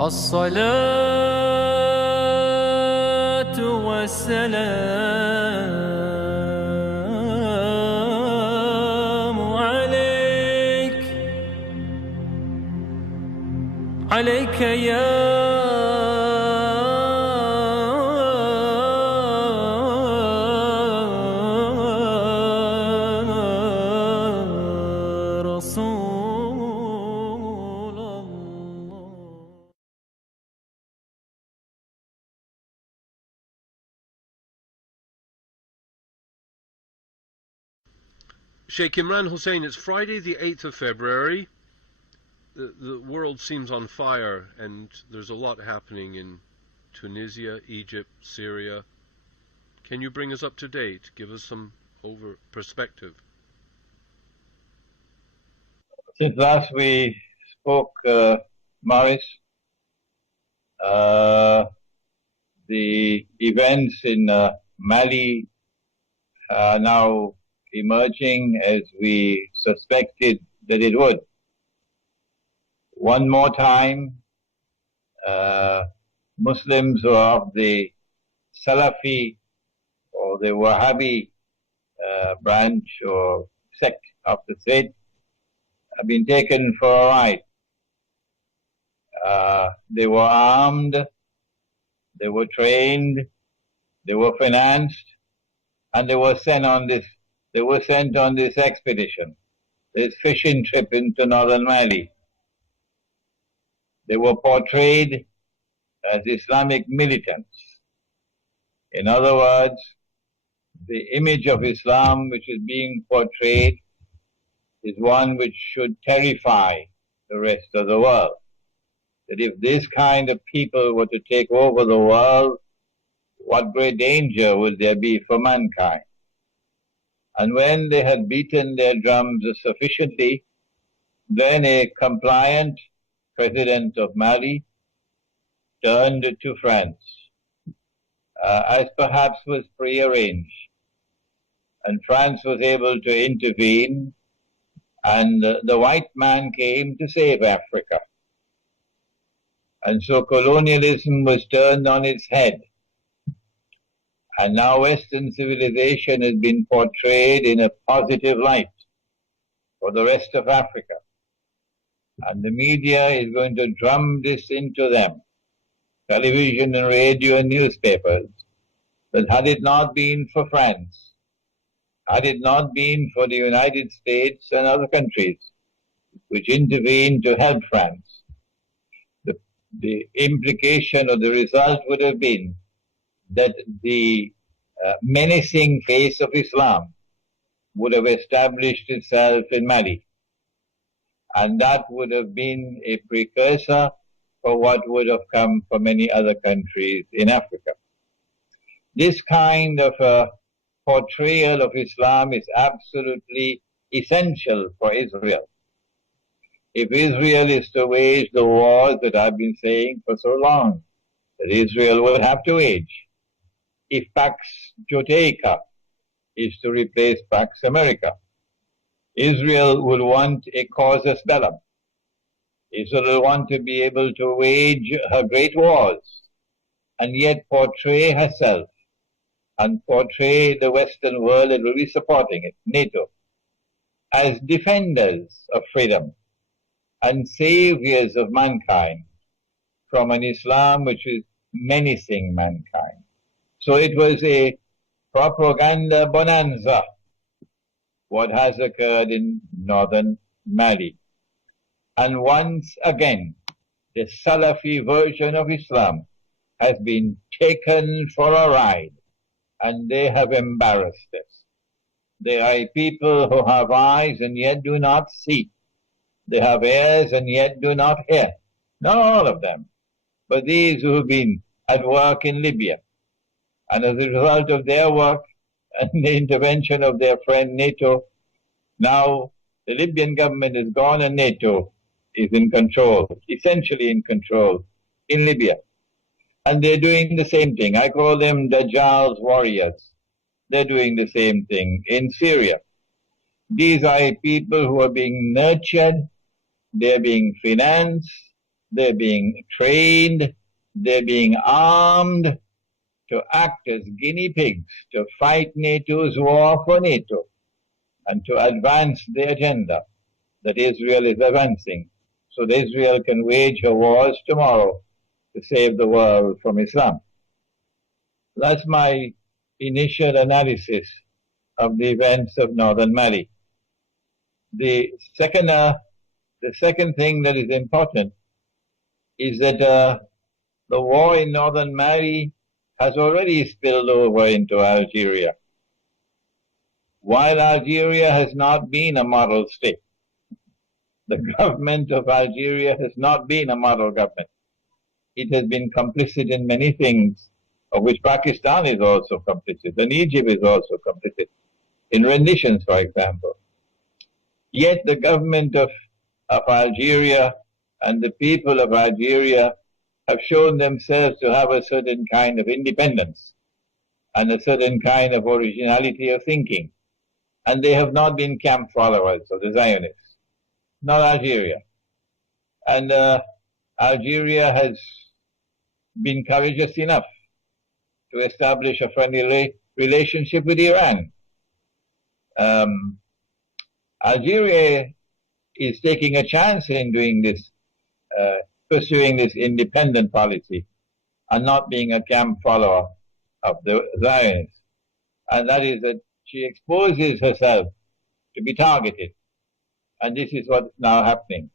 الصلاة والسلام عليك يا رسول الله. Sheikh Imran Hosein, it's Friday the 8th of February. The world seems on fire and there's a lot happening in Tunisia, Egypt, Syria. Can you bring us up to date? Give us some perspective. Since last we spoke, Morris, the events in Mali are now emerging as we suspected that it would. One more time, Muslims who are of the Salafi or the Wahhabi branch or sect of the faith have been taken for a ride. They were armed, they were trained, they were financed, and they were sent on this expedition, this fishing trip into northern Mali. They were portrayed as Islamic militants. In other words, the image of Islam which is being portrayed is one which should terrify the rest of the world. That if this kind of people were to take over the world, what great danger would there be for mankind? And when they had beaten their drums sufficiently, then a compliant president of Mali turned to France, as perhaps was prearranged. And France was able to intervene, and the white man came to save Africa. And so colonialism was turned on its head. And now Western civilization has been portrayed in a positive light for the rest of Africa. And the media is going to drum this into them, television and radio and newspapers, that had it not been for France, had it not been for the United States and other countries which intervened to help France, the implication or the result would have been that the menacing face of Islam would have established itself in Mali. And that would have been a precursor for what would have come for many other countries in Africa. This kind of portrayal of Islam is absolutely essential for Israel. If Israel is to wage the wars that I've been saying for so long, that Israel will have to wage, if Pax Judaica is to replace Pax America, Israel will want a casus bellum. Israel will want to be able to wage her great wars and yet portray herself and portray the Western world that will be supporting it, NATO, as defenders of freedom and saviors of mankind from an Islam which is menacing mankind. So it was a propaganda bonanza, what has occurred in northern Mali. And once again, the Salafi version of Islam has been taken for a ride, and they have embarrassed us. They are people who have eyes and yet do not see. They have ears and yet do not hear. Not all of them, but these who have been at work in Libya. And as a result of their work and the intervention of their friend NATO, now the Libyan government is gone and NATO is in control, essentially in control, in Libya. And they're doing the same thing. I call them Dajjal's warriors. They're doing the same thing in Syria. These are people who are being nurtured, they're being financed, They're being trained, they're being armed to act as guinea pigs, to fight NATO's war for NATO, and to advance the agenda that Israel is advancing, so that Israel can wage her wars tomorrow to save the world from Islam. That's my initial analysis of the events of northern Mali. The second thing that is important is that the war in northern Mali has already spilled over into Algeria. While Algeria has not been a model state, the government of Algeria has not been a model government. It has been complicit in many things, of which Pakistan is also complicit, and Egypt is also complicit, in renditions, for example. Yet the government of Algeria and the people of Algeria have shown themselves to have a certain kind of independence and a certain kind of originality of thinking. And they have not been camp followers of the Zionists, not Algeria. And Algeria has been courageous enough to establish a friendly relationship with Iran. Algeria is taking a chance in doing this, pursuing this independent policy and not being a camp follower of the Zionists. And that is that she exposes herself to be targeted. And this is what's now happening.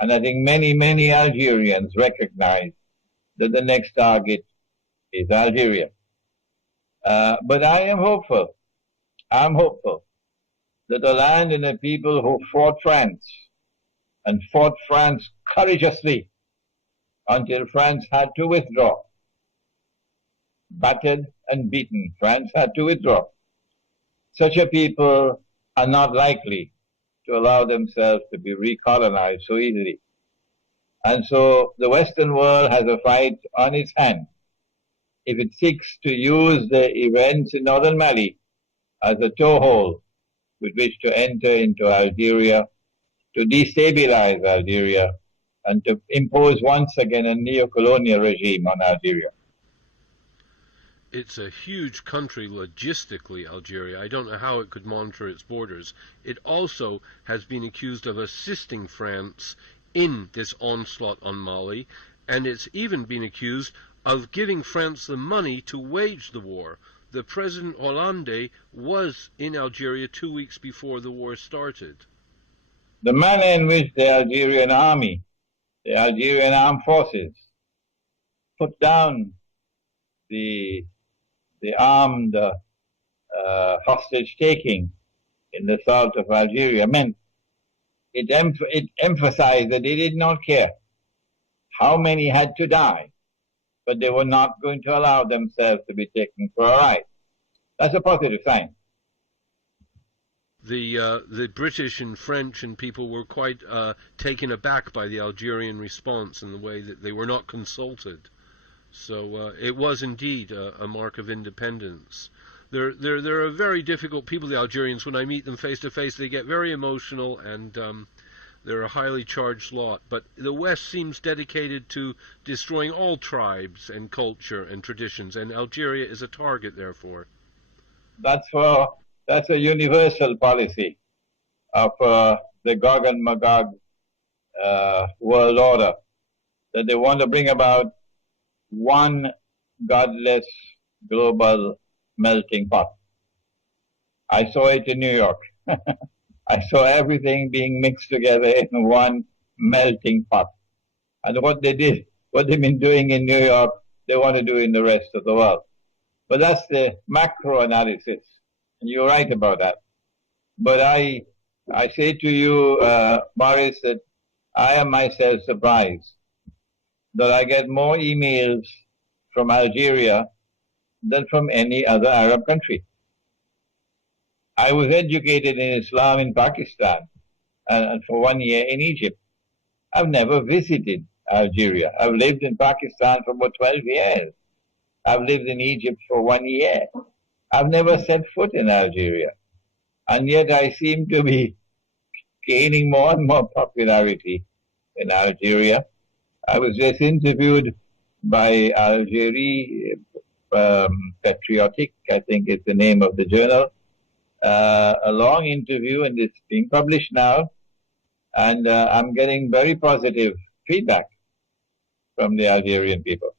And I think many, many Algerians recognize that the next target is Algeria. But I am hopeful. I'm hopeful that the land and the people who fought France and fought France courageously until France had to withdraw, battered and beaten, France had to withdraw. Such a people are not likely to allow themselves to be recolonized so easily. And so the Western world has a fight on its hands if it seeks to use the events in northern Mali as a toehold with which to enter into Algeria, to destabilize Algeria, and to impose once again a neo-colonial regime on Algeria. It's a huge country logistically, Algeria. I don't know how it could monitor its borders. It also has been accused of assisting France in this onslaught on Mali, and it's even been accused of giving France the money to wage the war. The President Hollande was in Algeria 2 weeks before the war started. The manner in which the Algerian army, the Algerian armed forces, put down the armed hostage-taking in the south of Algeria meant it emphasized that they did not care how many had to die, but they were not going to allow themselves to be taken for a ride. That's a positive sign. The British and French and people were quite taken aback by the Algerian response in the way that they were not consulted. So it was indeed a mark of independence. They're a very difficult people, the Algerians. When I meet them face to face, they get very emotional, and they're a highly charged lot. But the West seems dedicated to destroying all tribes and culture and traditions, and Algeria is a target, therefore. That's a universal policy of the Gog and Magog world order, that they want to bring about one godless global melting pot. I saw it in New York. I saw everything being mixed together in one melting pot. And what they've been doing in New York, they want to do in the rest of the world. But that's the macro analysis. And you're right about that. But I say to you, Boris, that I am myself surprised that I get more emails from Algeria than from any other Arab country. I was educated in Islam in Pakistan and for 1 year in Egypt. I've never visited Algeria. I've lived in Pakistan for about 12 years. I've lived in Egypt for 1 year. I've never set foot in Algeria. And yet I seem to be gaining more and more popularity in Algeria. I was just interviewed by Algeria Patriotic, I think is the name of the journal. A long interview, and it's being published now. And I'm getting very positive feedback from the Algerian people.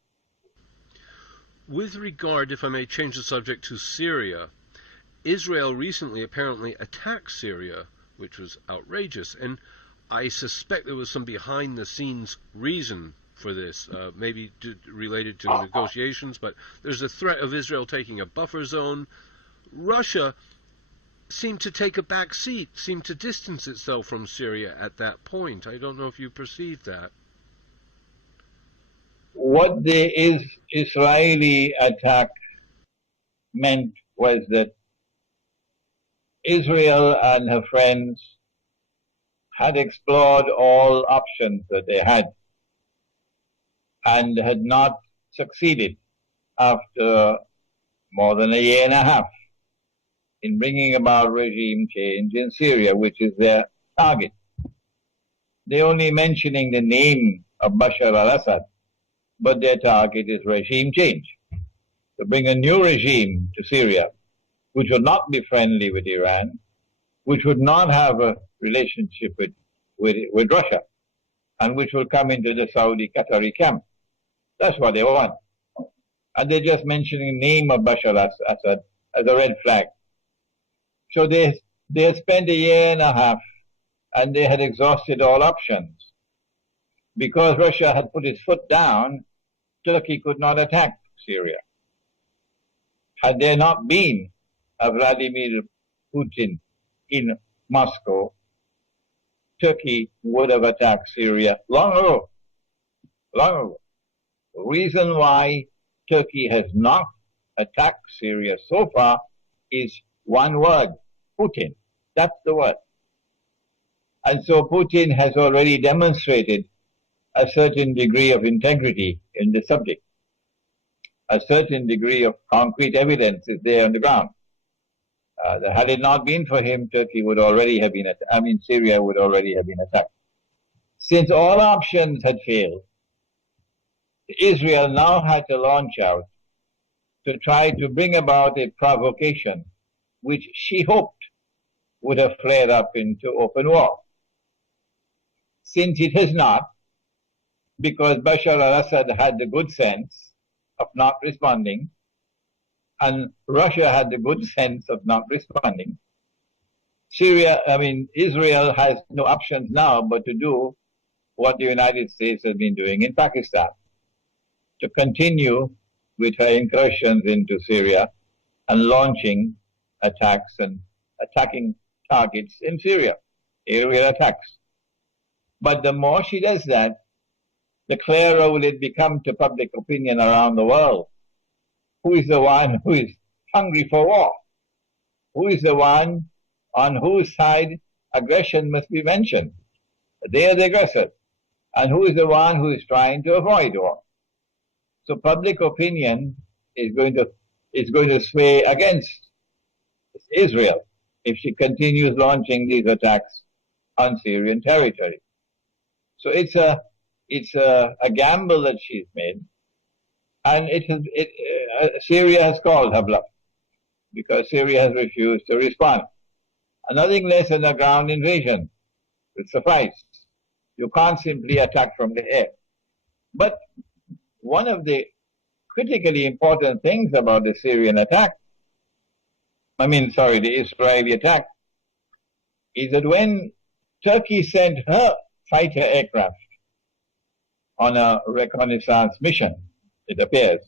With regard, if I may change the subject, to Syria, Israel recently apparently attacked Syria, which was outrageous, and I suspect there was some behind-the-scenes reason for this, maybe related to negotiations, but there's a threat of Israel taking a buffer zone. Russia seemed to take a back seat, seemed to distance itself from Syria at that point. I don't know if you perceived that. What the Israeli attack meant was that Israel and her friends had explored all options that they had and had not succeeded after more than a year and a half in bringing about regime change in Syria, which is their target. They're only mentioning the name of Bashar al-Assad, but their target is regime change. To bring a new regime to Syria, which would not be friendly with Iran, which would not have a relationship with Russia, and which will come into the Saudi-Qatari camp. That's what they want. And they're just mentioning the name of Bashar al-Assad as a red flag. So they had spent a year and a half, and they had exhausted all options. Because Russia had put its foot down, Turkey could not attack Syria. Had there not been a Vladimir Putin in Moscow, Turkey would have attacked Syria long ago. Long ago. The reason why Turkey has not attacked Syria so far is one word: Putin. That's the word. And so Putin has already demonstrated a certain degree of integrity in the subject. A certain degree of concrete evidence is there on the ground. Had it not been for him, Turkey would already have been Syria would already have been attacked. Since all options had failed, Israel now had to launch out to try to bring about a provocation which she hoped would have flared up into open war. Since it has not, because Bashar al-Assad had the good sense of not responding, and Russia had the good sense of not responding, Israel has no options now but to do what the United States has been doing in Pakistan, to continue with her incursions into Syria and launching attacks and attacking targets in Syria, aerial attacks. But the more she does that, the clearer will it become to public opinion around the world. Who is the one who is hungry for war? Who is the one on whose side aggression must be mentioned? They are the aggressors. And who is the one who is trying to avoid war? So public opinion is going to sway against Israel if she continues launching these attacks on Syrian territory. So it's a gamble that she's made, and Syria has called her bluff because Syria has refused to respond. And nothing less than a ground invasion will suffice. You can't simply attack from the air. But one of the critically important things about the Syrian attack, the Israeli attack, is that when Turkey sent her fighter aircraft on a reconnaissance mission, it appears,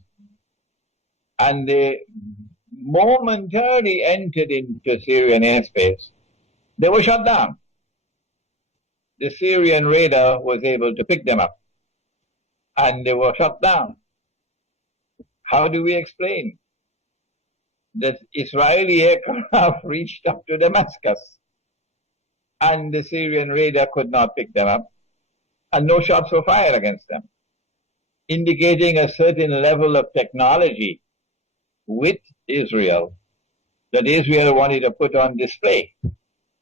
and they momentarily entered into Syrian airspace, they were shot down. The Syrian radar was able to pick them up, and they were shot down. How do we explain that Israeli aircraft reached up to Damascus, and the Syrian radar could not pick them up, and no shots were fired against them, indicating a certain level of technology with Israel that Israel wanted to put on display,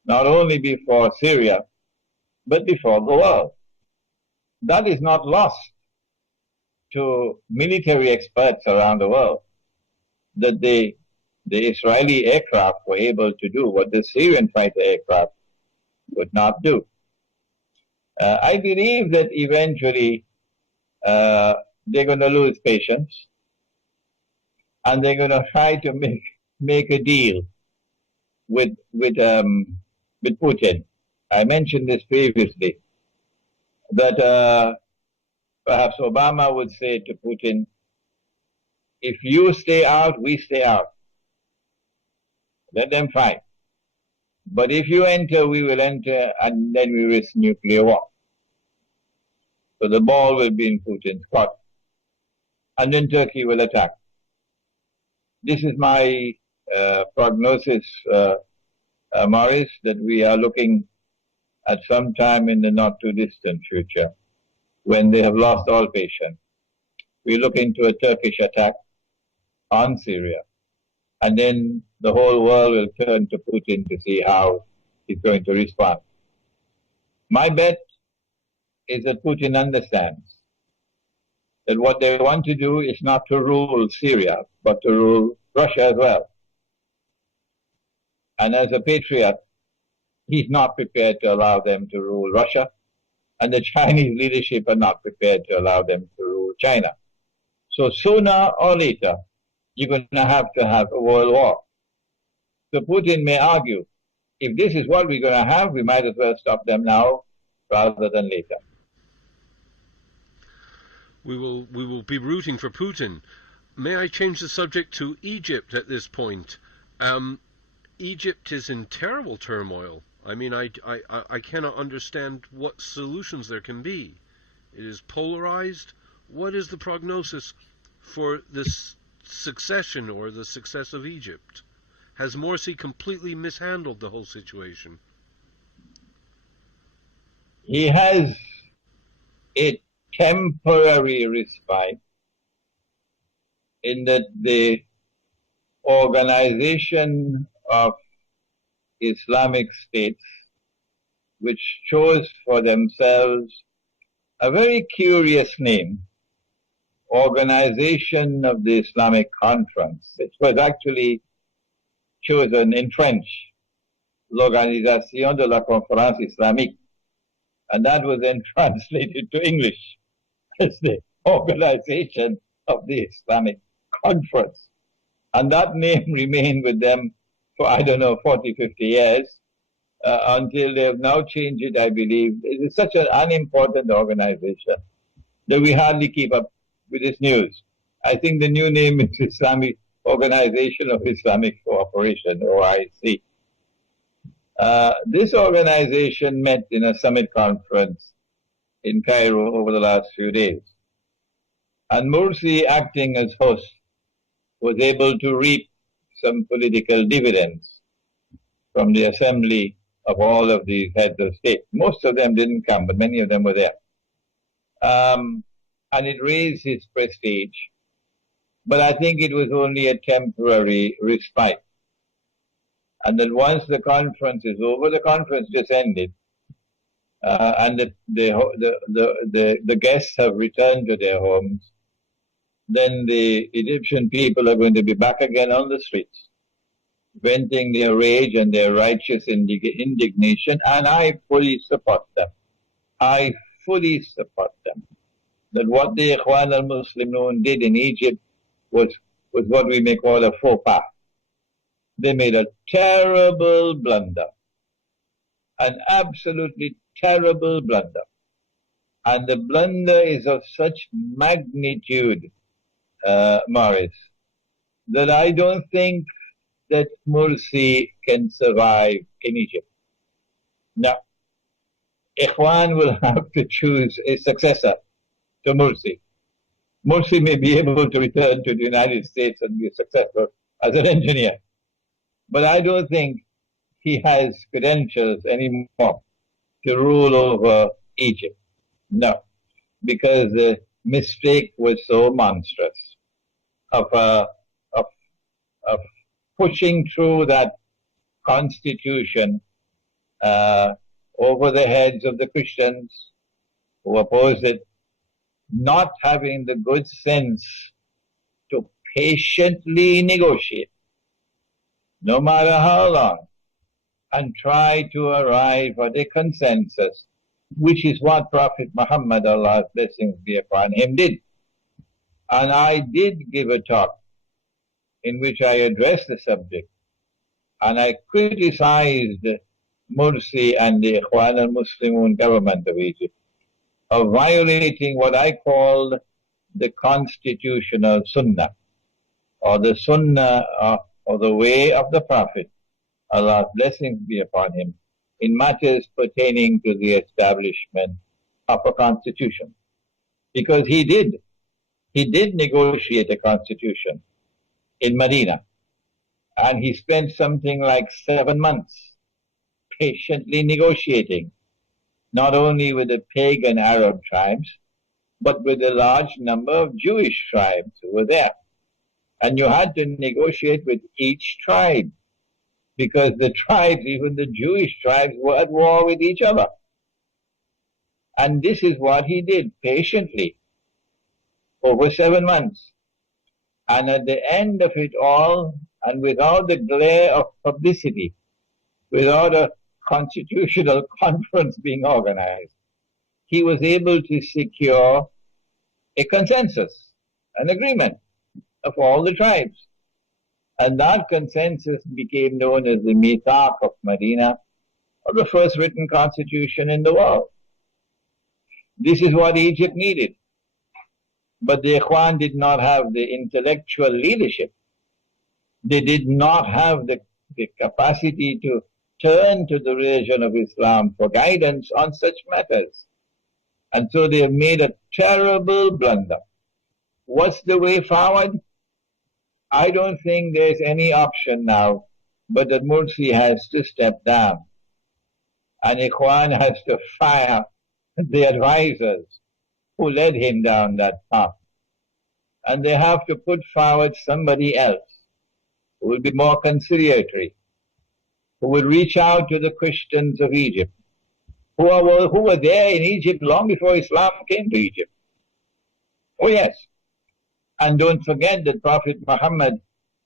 not only before Syria, but before the world. that is not lost to military experts around the world, that the Israeli aircraft were able to do what the Syrian fighter aircraft could not do. I believe that eventually they're going to lose patience, and they're going to try to make a deal with Putin. I mentioned this previously, that perhaps Obama would say to Putin, if you stay out, we stay out. Let them fight. But if you enter, we will enter, and then we risk nuclear war. So the ball will be in Putin's court. And then Turkey will attack. This is my prognosis, Morris, that we are looking at some time in the not too distant future, when they have lost all patience. We're looking to a Turkish attack on Syria. And then the whole world will turn to Putin to see how he's going to respond. My bet is that Putin understands that what they want to do is not to rule Syria, but to rule Russia as well. And as a patriot, he's not prepared to allow them to rule Russia, and the Chinese leadership are not prepared to allow them to rule China. So sooner or later, you're going to have a world war. So Putin may argue, if this is what we're going to have, we might as well stop them now rather than later. We will be rooting for Putin. May I change the subject to Egypt at this point? Egypt is in terrible turmoil. I mean, I cannot understand what solutions there can be. It is polarized. What is the prognosis for this succession or the success of Egypt? Has Morsi completely mishandled the whole situation? He has a temporary respite in that the organization of Islamic states, which chose for themselves a very curious name, Organization of the Islamic Conference. It was actually chosen in French, L'Organisation de la Conférence Islamique, and that was then translated to English as the Organization of the Islamic Conference. And that name remained with them for, 40, 50 years, until they have now changed it, I believe. It is such an unimportant organization that we hardly keep up with this news. I think the new name is Islamic Organization of Islamic Cooperation, OIC. This organization met in a summit conference in Cairo over the last few days. And Morsi, acting as host, was able to reap some political dividends from the assembly of all of these heads of state. Most of them didn't come, but many of them were there. And it raised his prestige. But I think it was only a temporary respite. And then once the conference is over, the conference just ended, and the guests have returned to their homes, then the Egyptian people are going to be back again on the streets, venting their rage and their righteous indignation, and I fully support them. I fully support them. That what the Ikhwan al-Muslimun did in Egypt was what we may call a faux pas. They made a terrible blunder, an absolutely terrible blunder. And the blunder is of such magnitude, Morris, that I don't think that Morsi can survive in Egypt. No. Ikhwan will have to choose a successor to Morsi. Morsi may be able to return to the United States and be successful as an engineer. But I don't think he has credentials anymore to rule over Egypt. No, because the mistake was so monstrous of pushing through that constitution over the heads of the Christians, who opposed it, not having the good sense to patiently negotiate, no matter how long, and try to arrive at a consensus, which is what Prophet Muhammad, Allah's blessings be upon him, did. And I did give a talk in which I addressed the subject, and I criticized Morsi and the Ikhwan al-Muslimun government of Egypt of violating what I called the constitutional sunnah, or the sunnah or the way of the Prophet, Allah's blessings be upon him, in matters pertaining to the establishment of a constitution. Because he did negotiate a constitution in Medina, and he spent something like 7 months patiently negotiating, not only with the pagan Arab tribes, but with a large number of Jewish tribes who were there. And you had to negotiate with each tribe, because the tribes, even the Jewish tribes, were at war with each other. And this is what he did patiently over 7 months. And at the end of it all, and without the glare of publicity, without a constitutional conference being organized, he was able to secure a consensus, an agreement of all the tribes. And that consensus became known as the Mithaq of Medina, or the first written constitution in the world. This is what Egypt needed. But the Ikhwan did not have the intellectual leadership. They did not have the capacity to turn to the religion of Islam for guidance on such matters. And so they have made a terrible blunder. What's the way forward? I don't think there's any option now, but that Morsi has to step down. And Ikhwan has to fire the advisors who led him down that path. And they have to put forward somebody else who will be more conciliatory, who will reach out to the Christians of Egypt, who were there in Egypt long before Islam came to Egypt. Oh yes. And don't forget that Prophet Muhammad,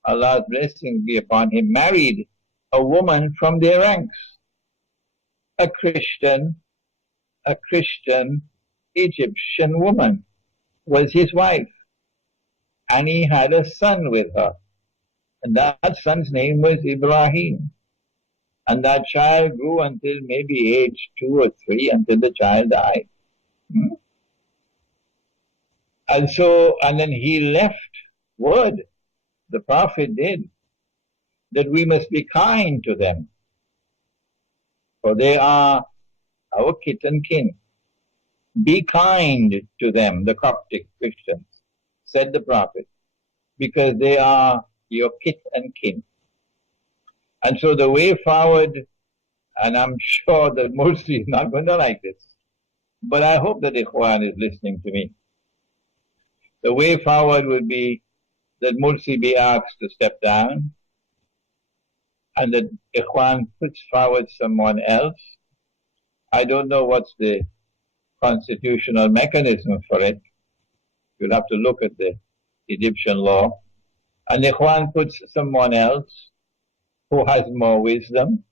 Allah's blessings be upon him, married a woman from their ranks, a Christian Egyptian woman was his wife, and he had a son with her, and that son's name was Ibrahim, and that child grew until maybe age 2 or 3, until the child died. And then he left word, the Prophet did, that we must be kind to them, for they are our kith and kin. Be kind to them, the Coptic Christians, said the Prophet, because they are your kith and kin. And so the way forward, and I'm sure that Morsi is not going to like this, but I hope that Ikhwan is listening to me. The way forward would be that Morsi be asked to step down, and that Ikhwan puts forward someone else. I don't know what's the constitutional mechanism for it. You'll have to look at the Egyptian law. And Ikhwan puts someone else who has more wisdom,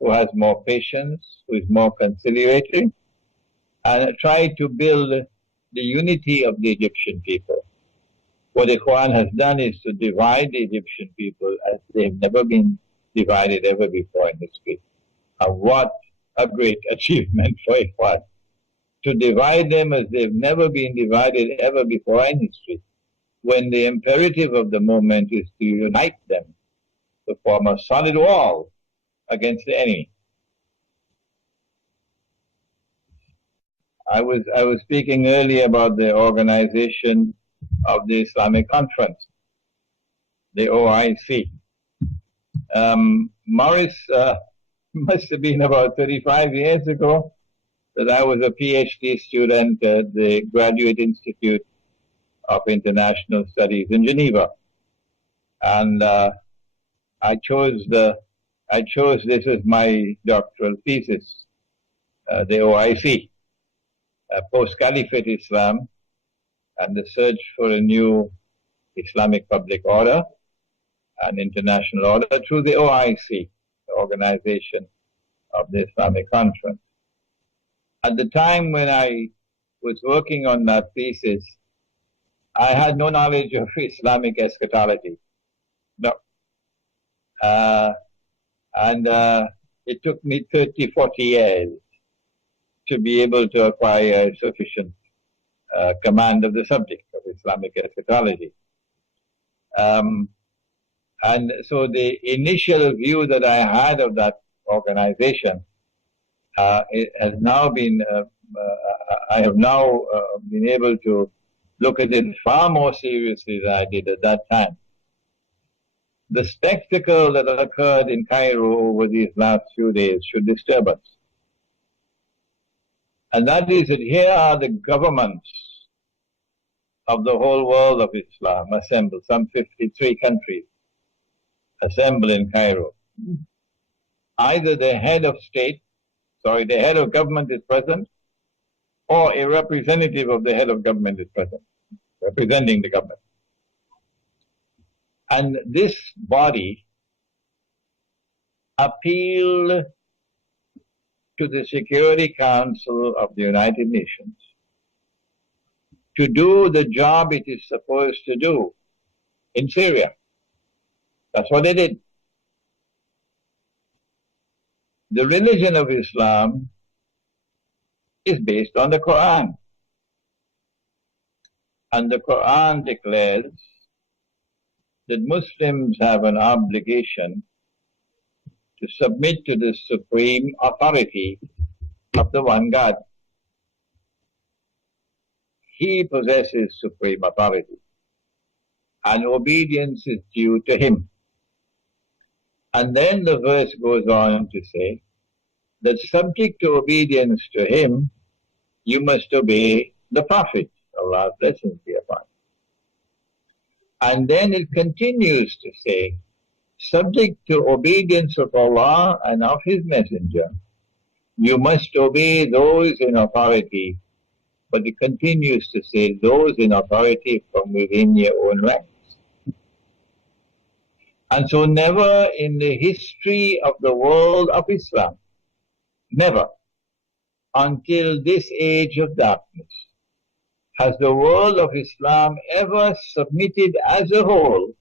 who has more patience, who is more conciliatory, and try to build the unity of the Egyptian people. What Ikhwan has done is to divide the Egyptian people as they've never been divided ever before in history. And what a great achievement for Ikhwan, to divide them as they've never been divided ever before in history, when the imperative of the moment is to unite them, to form a solid wall against the enemy. I was speaking earlier about the organization of the Islamic Conference, the OIC. Morris must have been about 35 years ago that I was a PhD student at the Graduate Institute of International Studies in Geneva, and I chose this as my doctoral thesis, the OIC. post-Caliphate Islam and the search for a new Islamic public order and international order through the OIC, the Organization of the Islamic Conference. At the time when I was working on that thesis, I had no knowledge of Islamic eschatology. No. It took me 30, 40 years to be able to acquire sufficient command of the subject of Islamic eschatology. And so the initial view that I had of that organization it has now been, I have now been able to look at it far more seriously than I did at that time. The spectacle that occurred in Cairo over these last few days should disturb us. And that is that here are the governments of the whole world of Islam assembled, some 53 countries assembled in Cairo. Either the head of state, the head of government is present, or a representative of the head of government is present, representing the government. And this body appealed to the Security Council of the United Nations to do the job it is supposed to do in Syria. That's what they did. The religion of Islam is based on the Quran. And the Quran declares that Muslims have an obligation to submit to the supreme authority of the one God. He possesses supreme authority, and obedience is due to him. And then the verse goes on to say that subject to obedience to him, you must obey the Prophet, Allah's blessings be upon him. And then it continues to say, subject to obedience of Allah and of His Messenger, you must obey those in authority. But it continues to say, those in authority from within your own ranks. And so never in the history of the world of Islam, never, until this age of darkness, has the world of Islam ever submitted as a whole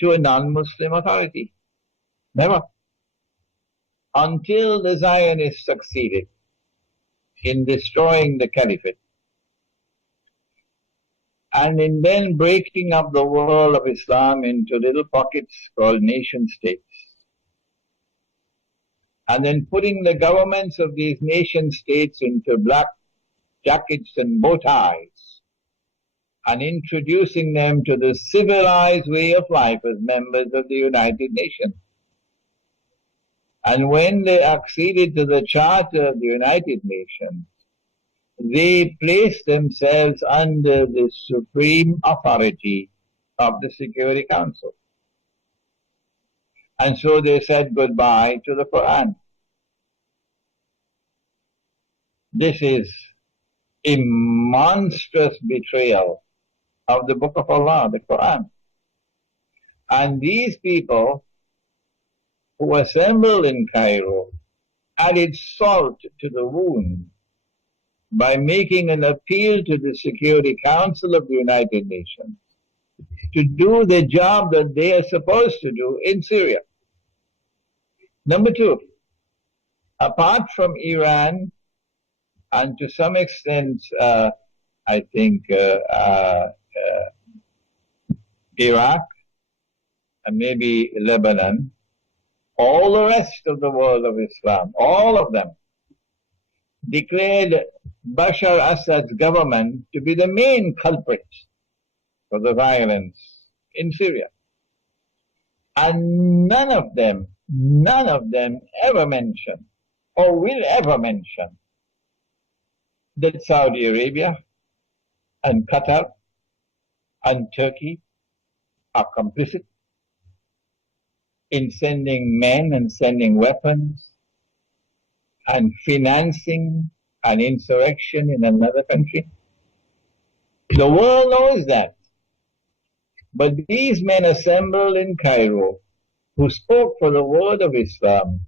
to a non-Muslim authority. Never. Until the Zionists succeeded in destroying the caliphate and in then breaking up the world of Islam into little pockets called nation states, and then putting the governments of these nation states into black jackets and bow ties, and introducing them to the civilized way of life as members of the United Nations. And when they acceded to the Charter of the United Nations, they placed themselves under the supreme authority of the Security Council. And so they said goodbye to the Quran. This is a monstrous betrayal of the Book of Allah, the Quran. And these people who assembled in Cairo added salt to the wound by making an appeal to the Security Council of the United Nations to do the job that they are supposed to do in Syria. Number two, apart from Iran, and to some extent, I think, Iraq, and maybe Lebanon, all the rest of the world of Islam, all of them, declared Bashar Assad's government to be the main culprit for the violence in Syria. And none of them ever mentioned, or will ever mention, that Saudi Arabia and Qatar and Turkey are complicit in sending men and sending weapons and financing an insurrection in another country? The world knows that. But these men assembled in Cairo, who spoke for the word of Islam,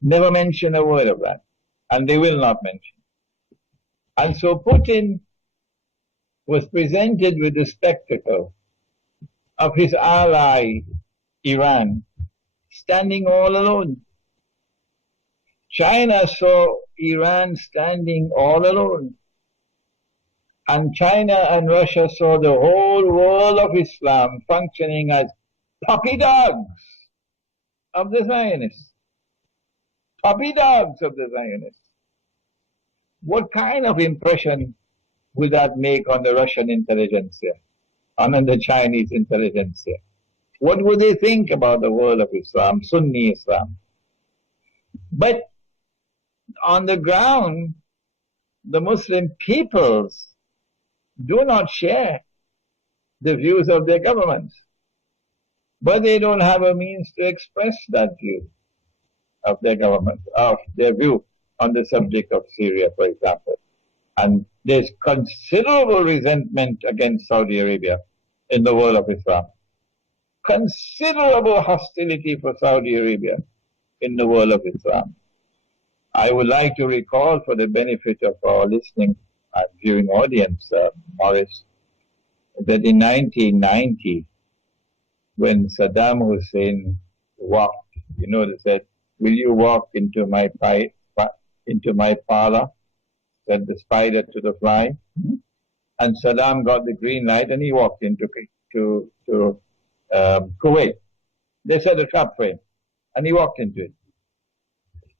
never mention a word of that. And they will not mention. And so Putin was presented with the spectacle of his ally, Iran, standing all alone. China saw Iran standing all alone. And China and Russia saw the whole world of Islam functioning as puppy dogs of the Zionists. Puppy dogs of the Zionists. What kind of impression will that make on the Russian intelligentsia, and on the Chinese intelligentsia? What would they think about the world of Islam, Sunni Islam? But on the ground, the Muslim peoples do not share the views of their governments. But they don't have a means to express that view of their government, of their view on the subject of Syria, for example. And there's considerable resentment against Saudi Arabia in the world of Islam. Considerable hostility for Saudi Arabia in the world of Islam. I would like to recall, for the benefit of our listening and viewing audience, Morris, that in 1990, when Saddam Hussein walked, they said, "Will you walk into my parlor?" Said the spider to the fly. And Saddam got the green light and he walked into Kuwait. They set a trap for him and he walked into it.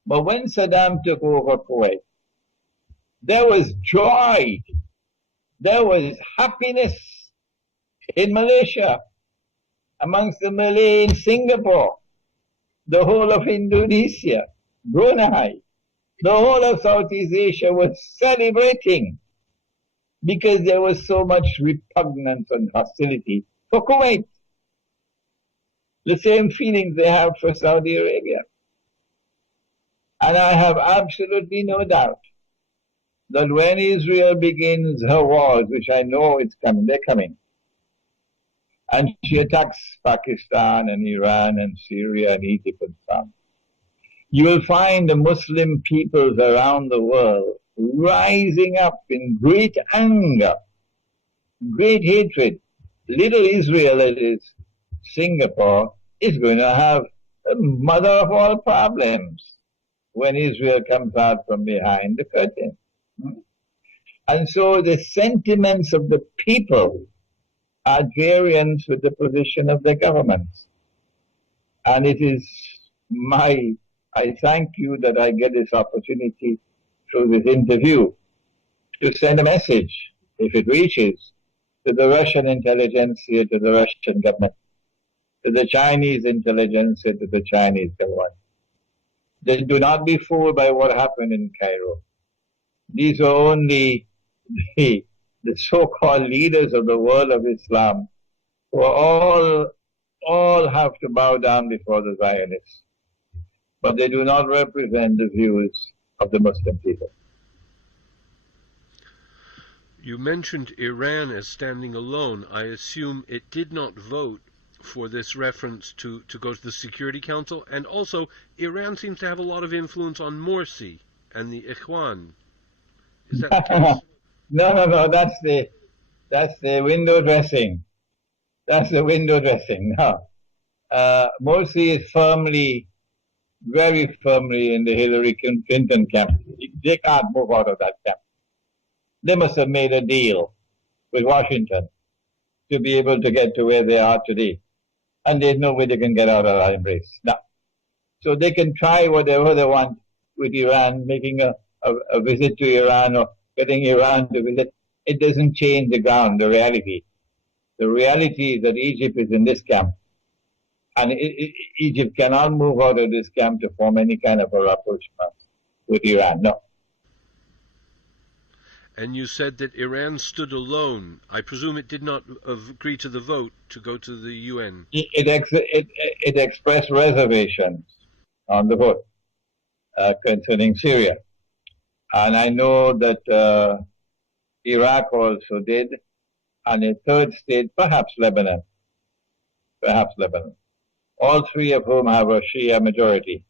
But when Saddam took over Kuwait, there was joy, there was happiness in Malaysia, amongst the Malay in Singapore, the whole of Indonesia, Brunei, the whole of Southeast Asia was celebrating because there was so much repugnance and hostility for Kuwait. The same feelings they have for Saudi Arabia. And I have absolutely no doubt that when Israel begins her wars, which I know it's coming, they're coming, and she attacks Pakistan and Iran and Syria and Egypt and so on, you will find the Muslim peoples around the world rising up in great anger, great hatred. Little Israel, that is Singapore, is going to have the mother of all problems when Israel comes out from behind the curtain. And so the sentiments of the people are variant with the position of the governments. And it is I thank you that I get this opportunity through this interview to send a message, if it reaches, to the Russian intelligentsia, to the Russian government, to the Chinese intelligentsia, to the Chinese government. They do not be fooled by what happened in Cairo. These are only the so-called leaders of the world of Islam who all have to bow down before the Zionists. But they do not represent the views of the Muslim people. You mentioned Iran as standing alone. I assume it did not vote for this reference to go to the Security Council. And also, Iran seems to have a lot of influence on Morsi and the Ikhwan. Is that the case? No, that's the window dressing. That's the window dressing. No. Morsi is very firmly in the Hillary Clinton camp. They can't move out of that camp. They must have made a deal with Washington to be able to get to where they are today. And there's no way they can get out of that embrace. No. So they can try whatever they want with Iran, making a visit to Iran or getting Iran to visit. It doesn't change the ground, the reality. The reality is that Egypt is in this camp. And Egypt cannot move out of this camp to form any kind of a rapprochement with Iran. No. And you said that Iran stood alone. I presume it did not agree to the vote to go to the UN. It expressed reservations on the vote concerning Syria. And I know that Iraq also did, and a third state, perhaps Lebanon. All three of whom have a Shia majority.